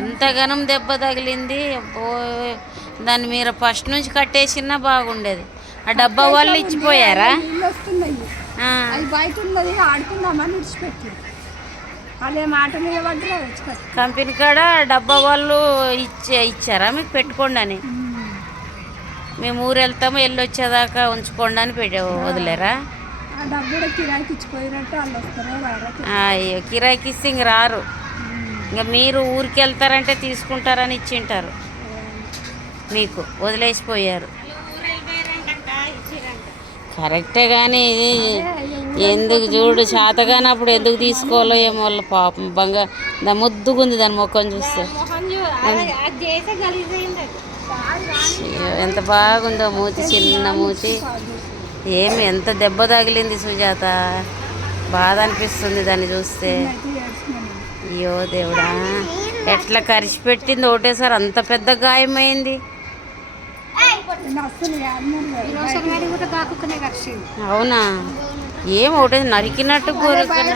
అంతగానం దెబ్బ తగిలింది. దాన్ని మీరు ఫస్ట్ నుంచి కట్టేసినా బాగుండేది. ఆ డబ్బా వాళ్ళు ఇచ్చిపోయారా? కంపెనీ కాడ డబ్బా వాళ్ళు ఇచ్చారా మీకు పెట్టుకోండి అని? మేము ఊరు వెళ్తాము, వెళ్ళి వచ్చేదాకా ఉంచుకోండి అని వదిలేరా? అయ్యో, కిరాయికి ఇస్తే ఇంక రారు. ఇంకా మీరు ఊరికి వెళ్తారంటే తీసుకుంటారని ఇచ్చింటారు, మీకు వదిలేసిపోయారు. కరెక్టే కానీ ఎందుకు చూడు, చేతగానప్పుడు ఎందుకు తీసుకోవాలో ఏమో వాళ్ళ పాపం. ముద్దుగుంది దాని ముఖం చూస్తే, ఎంత బాగుందో మూతి, చిన్న మూతి. ఎంత దెబ్బ తగిలింది సుజాత, బాధ అనిపిస్తుంది దాన్ని చూస్తే. అయ్యో దేవుడా, ఎట్లా కరిచి పెట్టింది ఒకటేసారి, అంత పెద్ద గాయమైంది. అవునా? ఏం ఒకటే నరికినట్టు కోరుకున్నా.